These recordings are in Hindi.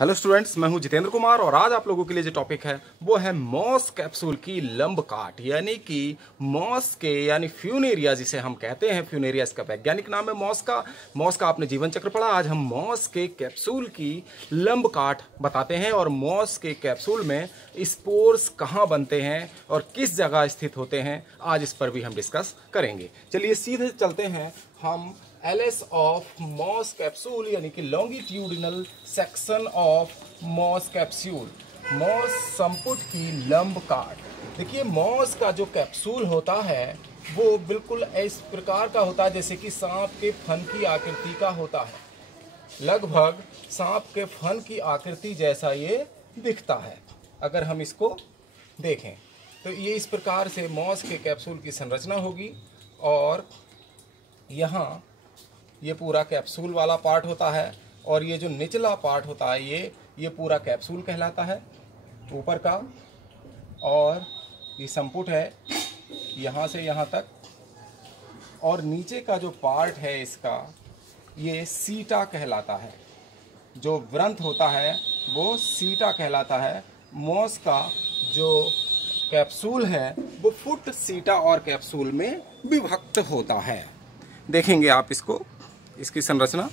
हेलो स्टूडेंट्स, मैं हूं जितेंद्र कुमार और आज आप लोगों के लिए जो टॉपिक है वो है मॉस कैप्सूल की लंब काट, यानी कि मॉस के यानी फ्यूनेरिया जिसे हम कहते हैं। फ्यूनेरिया इसका वैज्ञानिक नाम है मॉस का आपने जीवन चक्र पढ़ा। आज हम मॉस के कैप्सूल की लंब काट बताते हैं और मॉस के कैप्सूल में स्पोर्स कहाँ बनते हैं और किस जगह स्थित होते हैं, आज इस पर भी हम डिस्कस करेंगे। चलिए सीधे चलते हैं हम एलएस ऑफ मॉस कैप्सूल यानी कि longitudinal section of moss capsule, moss संपुट की लंब काट। देखिए, मॉस का जो कैप्सूल होता है वो बिल्कुल इस प्रकार का होता है जैसे कि सांप के फन की आकृति का होता है। लगभग सांप के फन की आकृति जैसा ये दिखता है। अगर हम इसको देखें तो ये इस प्रकार से मॉस के कैप्सूल की संरचना होगी और यहाँ ये पूरा कैप्सूल वाला पार्ट होता है और ये जो निचला पार्ट होता है ये पूरा कैप्सूल कहलाता है ऊपर का। और ये संपुट है यहाँ से यहाँ तक, और नीचे का जो पार्ट है इसका ये सीटा कहलाता है। जो व्रंथ होता है वो सीटा कहलाता है। मॉस का जो कैप्सूल है वो फुट, सीटा और कैप्सूल में विभक्त होता है। देखेंगे आप इसको, इसकी संरचना।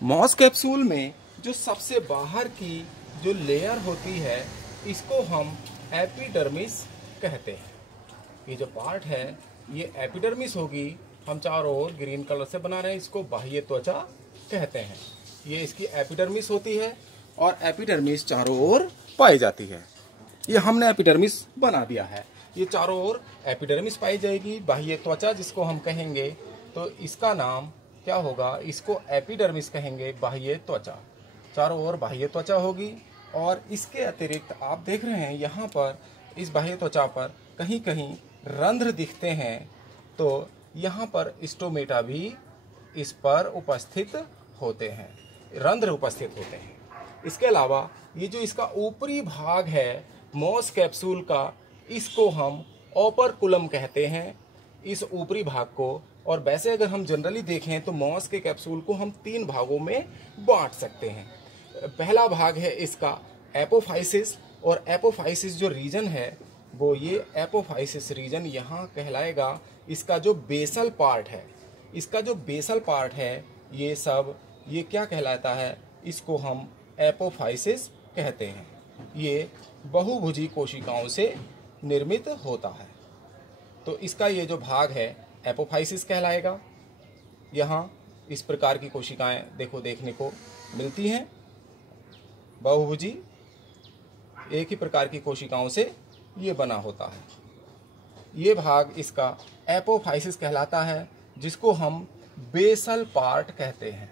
मॉस कैप्सूल में जो सबसे बाहर की जो लेयर होती है इसको हम एपिडर्मिस कहते हैं। ये जो पार्ट है ये एपिडर्मिस होगी। हम चारों ओर ग्रीन कलर से बना रहे हैं, इसको बाह्य त्वचा कहते हैं। ये इसकी एपिडर्मिस होती है और एपिडर्मिस चारों ओर पाई जाती है। ये हमने एपिडर्मिस बना दिया है। ये चारों ओर एपिडर्मिस पाई जाएगी, बाह्य त्वचा जिसको हम कहेंगे, तो इसका नाम क्या होगा? इसको एपिडर्मिस कहेंगे, बाह्य त्वचा। चारों ओर बाह्य त्वचा होगी। और इसके अतिरिक्त आप देख रहे हैं यहाँ पर इस बाह्य त्वचा पर कहीं कहीं रंध्र दिखते हैं, तो यहाँ पर स्टोमेटा भी इस पर उपस्थित होते हैं, रंध्र उपस्थित होते हैं। इसके अलावा ये जो इसका ऊपरी भाग है मॉस कैप्सूल का, इसको हम ओपर्कुलम कहते हैं, इस ऊपरी भाग को। और वैसे अगर हम जनरली देखें तो मॉस के कैप्सूल को हम 3 भागों में बांट सकते हैं। पहला भाग है इसका एपोफाइसिस, और एपोफाइसिस जो रीजन है वो ये एपोफाइसिस रीजन यहाँ कहलाएगा। इसका जो बेसल पार्ट है, इसका जो बेसल पार्ट है ये क्या कहलाता है? इसको हम एपोफाइसिस कहते हैं। ये बहुभुजी कोशिकाओं से निर्मित होता है, तो इसका ये जो भाग है एपोफाइसिस कहलाएगा। यहाँ इस प्रकार की कोशिकाएं देखने को मिलती हैं, बहुभुजी एक ही प्रकार की कोशिकाओं से ये बना होता है। ये भाग इसका एपोफाइसिस कहलाता है, जिसको हम बेसल पार्ट कहते हैं।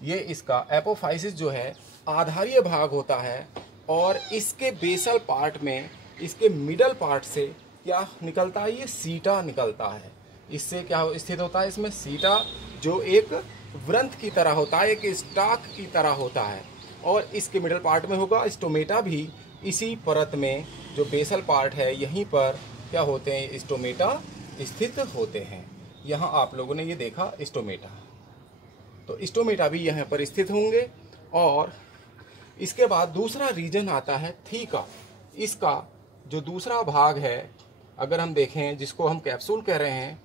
ये इसका एपोफाइसिस जो है आधारीय भाग होता है, और इसके बेसल पार्ट में इसके मिडल पार्ट से क्या निकलता है? ये सीटा निकलता है। इससे क्या स्थित होता है? इसमें सीटा जो एक व्रंथ की तरह होता है, एक स्टाक की तरह होता है, और इसके मिडल पार्ट में होगा स्टोमेटा भी। इसी परत में जो बेसल पार्ट है यहीं पर क्या होते हैं? स्टोमेटा स्थित होते हैं। यहाँ आप लोगों ने ये देखा स्टोमेटा, तो स्टोमेटा भी यहाँ पर स्थित होंगे। और इसके बाद दूसरा रीजन आता है थीका। इसका जो दूसरा भाग है अगर हम देखें, जिसको हम कैप्सूल कह रहे हैं,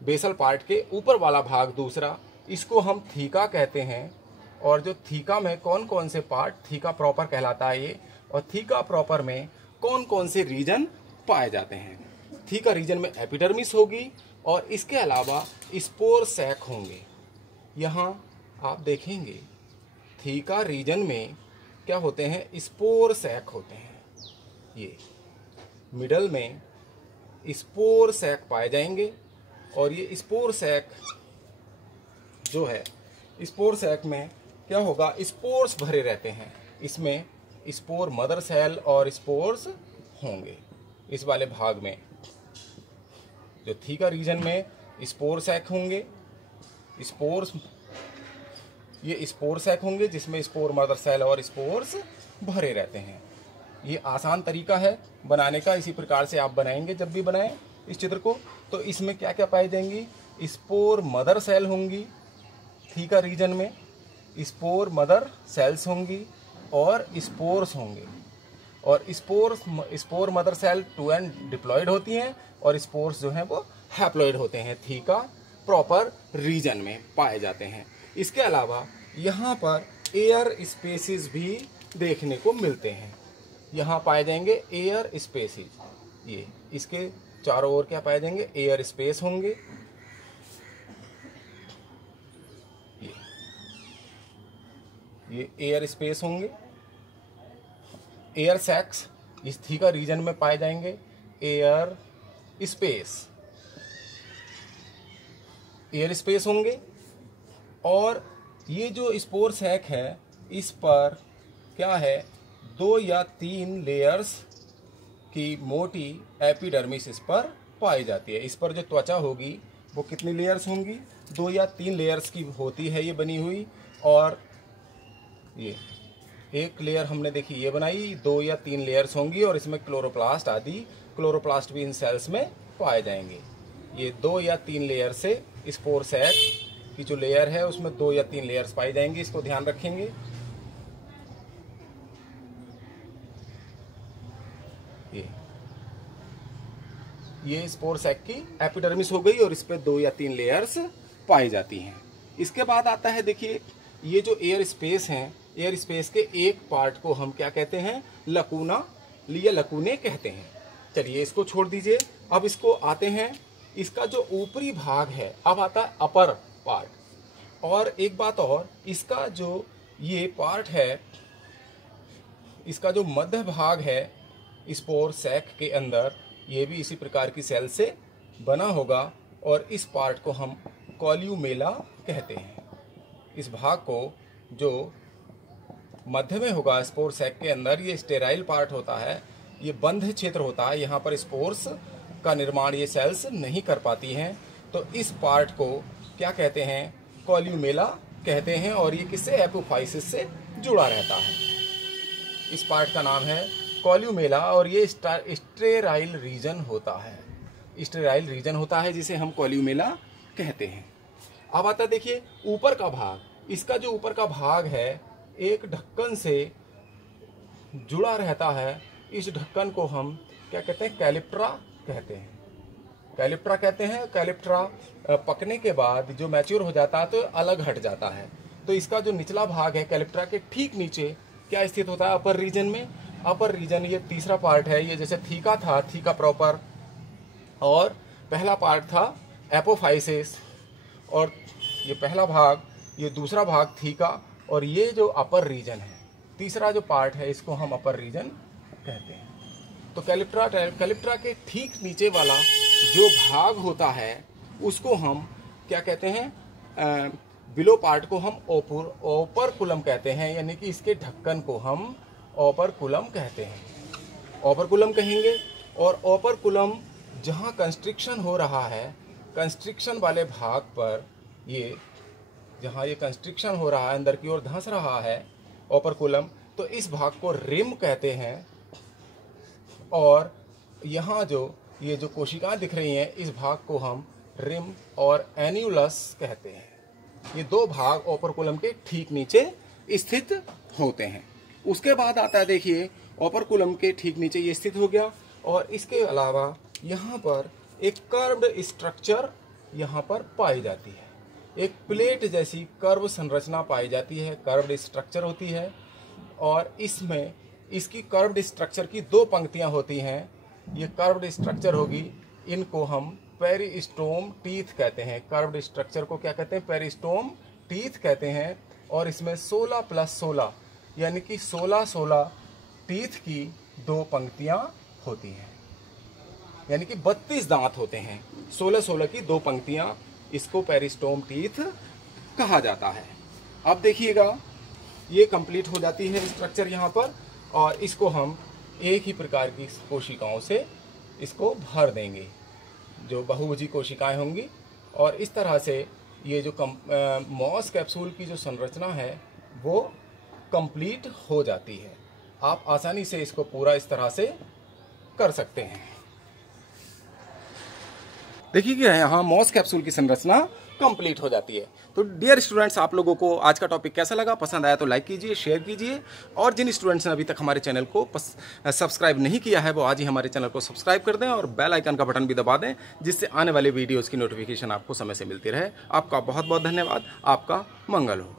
बेसल पार्ट के ऊपर वाला भाग दूसरा, इसको हम थीका कहते हैं। और जो थीका में कौन कौन से पार्ट, थीका प्रॉपर कहलाता है ये, और थीका प्रॉपर में कौन कौन से रीजन पाए जाते हैं? थीका रीजन में एपिडर्मिस होगी और इसके अलावा स्पोर सैक होंगे। यहाँ आप देखेंगे थीका रीजन में क्या होते हैं? स्पोर सैक होते हैं। ये मिडल में स्पोर सैक पाए जाएंगे, और ये स्पोर सैक जो है, स्पोर सैक में क्या होगा? स्पोर्स भरे रहते हैं। इसमें स्पोर मदर सेल और स्पोर्स होंगे इस वाले भाग में। जो थीका रीजन में स्पोर सैक होंगे, स्पोर्स, ये स्पोर सैक होंगे जिसमें स्पोर मदर सेल और स्पोर्स भरे रहते हैं। ये आसान तरीका है बनाने का, इसी प्रकार से आप बनाएंगे जब भी बनाएं इस चित्र को। तो इसमें क्या क्या पाई जाएंगी? स्पोर मदर सेल होंगी थीका रीजन में, स्पोर मदर सेल्स होंगी और स्पोर्स होंगे। और spore mother cell 2n diploid होती हैं और स्पोर्स जो हैं वो हैप्लॉयड होते हैं, थीका प्रॉपर रीजन में पाए जाते हैं। इसके अलावा यहाँ पर एयर स्पेसिस भी देखने को मिलते हैं। यहाँ पाए जाएंगे एयर स्पेसिस, ये इसके चारों ओर क्या पाए जाएंगे, एयर स्पेस होंगे। ये एयर स्पेस होंगे। एयर सैक्स इस थीका रीजन में पाए जाएंगे, एयर स्पेस होंगे। और ये जो स्पोर सैक है इस पर क्या है, 2 या 3 लेयर्स की मोटी एपिडर्मिस इस पर पाई जाती है। इस पर जो त्वचा होगी वो कितनी लेयर्स होंगी, 2 या 3 लेयर्स की होती है ये बनी हुई। और ये एक लेयर हमने देखी ये बनाई, 2 या 3 लेयर्स होंगी और इसमें क्लोरोप्लास्ट आदि क्लोरोप्लास्ट भी इन सेल्स में पाए जाएंगे। ये 2 या 3 लेयर से स्पोर सैक की जो लेयर है उसमें 2 या 3 लेयर्स पाई जाएंगी, इसको ध्यान रखेंगे। ये स्पोर सैक की एपिडर्मिस हो गई और इस पे 2 या 3 लेयर्स पाई जाती हैं। इसके बाद आता है, देखिए ये जो एयर स्पेस हैं, एयर स्पेस के एक पार्ट को हम क्या कहते हैं, लकूना या लकूने कहते हैं। चलिए इसको छोड़ दीजिए, अब इसको आते हैं, इसका जो ऊपरी भाग है, अब आता है अपर पार्ट। और एक बात और, इसका जो ये पार्ट है, इसका जो मध्य भाग है स्पोर सैक के अंदर, ये भी इसी प्रकार की सेल से बना होगा और इस पार्ट को हम कॉल्यूमेला कहते हैं। इस भाग को जो मध्य में होगा स्पोर सैक के अंदर, ये स्टेराइल पार्ट होता है, ये बंध क्षेत्र होता है, यहाँ पर स्पोर्स का निर्माण ये सेल्स नहीं कर पाती हैं। तो इस पार्ट को क्या कहते हैं, कॉल्यूमेला कहते हैं। और ये किससे, एपोफाइसिस से जुड़ा रहता है। इस पार्ट का नाम है कॉल्यूमेला और ये स्टेराइल रीजन होता है, स्टेराइल रीजन होता है जिसे हम कॉल्यूमेला कहते हैं। अब आता देखिए ऊपर का भाग, इसका जो ऊपर का भाग है एक ढक्कन से जुड़ा रहता है। इस ढक्कन को हम क्या कहते हैं, कैलिप्ट्रा कहते हैं। कैलिप्ट्रा कहते हैं। कैलिप्ट्रा पकने के बाद जो मैच्योर हो जाता है तो अलग हट जाता है। तो इसका जो निचला भाग है कैलिप्ट्रा के ठीक नीचे क्या स्थित होता है, अपर रीजन में। अपर रीजन ये तीसरा पार्ट है, ये जैसे थीका था, थीका प्रॉपर, और पहला पार्ट था एपोफाइसिस, और ये पहला भाग, ये दूसरा भाग थीका, और ये जो अपर रीजन है, तीसरा जो पार्ट है, इसको हम अपर रीजन कहते हैं। तो कैलिप्ट्रा के ठीक नीचे वाला जो भाग होता है उसको हम क्या कहते हैं, बिलो पार्ट को हम ओपरकुलम कहते हैं, यानी कि इसके ढक्कन को हम ओपरकुलम कहते हैं, ओपरकुलम कहेंगे। और ओपरकुलम जहाँ कंस्ट्रिक्शन हो रहा है, कंस्ट्रिक्शन वाले भाग पर, ये जहाँ ये कंस्ट्रिक्शन हो रहा है, अंदर की ओर धंस रहा है ओपरकुलम, तो इस भाग को रिम कहते हैं। और यहाँ जो ये जो कोशिकाएं दिख रही हैं, इस भाग को हम रिम और एन्यूलस कहते हैं। ये दो भाग ओपरकुलम के ठीक नीचे स्थित होते हैं। उसके बाद आता है, देखिए ओपरकुलम के ठीक नीचे ये स्थित हो गया, और इसके अलावा यहाँ पर एक कर्व्ड स्ट्रक्चर यहाँ पर पाई जाती है। एक प्लेट जैसी कर्व संरचना पाई जाती है, कर्व्ड स्ट्रक्चर होती है। और इसमें इसकी कर्व्ड स्ट्रक्चर की 2 पंक्तियाँ होती हैं। ये कर्व्ड स्ट्रक्चर होगी, इनको हम पेरिस्टोम टीथ कहते हैं। कर्व्ड स्ट्रक्चर को क्या कहते हैं, पेरिस्टोम टीथ कहते हैं। और इसमें 16 + 16 यानी कि 16 टीथ की 2 पंक्तियां होती हैं, यानी कि 32 दांत होते हैं। 16 की 2 पंक्तियां, इसको पेरिस्टोम टीथ कहा जाता है। अब देखिएगा ये कंप्लीट हो जाती है स्ट्रक्चर यहाँ पर, और इसको हम एक ही प्रकार की कोशिकाओं से इसको भर देंगे, जो बहुभुजी कोशिकाएं होंगी। और इस तरह से ये जो मॉस कैप्सूल की जो संरचना है वो कंप्लीट हो जाती है। आप आसानी से इसको पूरा इस तरह से कर सकते हैं। देखिए यहाँ मॉस कैप्सूल की संरचना कंप्लीट हो जाती है। तो डियर स्टूडेंट्स, आप लोगों को आज का टॉपिक कैसा लगा? पसंद आया तो लाइक कीजिए, शेयर कीजिए, और जिन स्टूडेंट्स ने अभी तक हमारे चैनल को सब्सक्राइब नहीं किया है वो आज ही हमारे चैनल को सब्सक्राइब कर दें और बेल आइकन का बटन भी दबा दें, जिससे आने वाले वीडियोज़ की नोटिफिकेशन आपको समय से मिलती रहे। आपका बहुत बहुत धन्यवाद। आपका मंगल हो।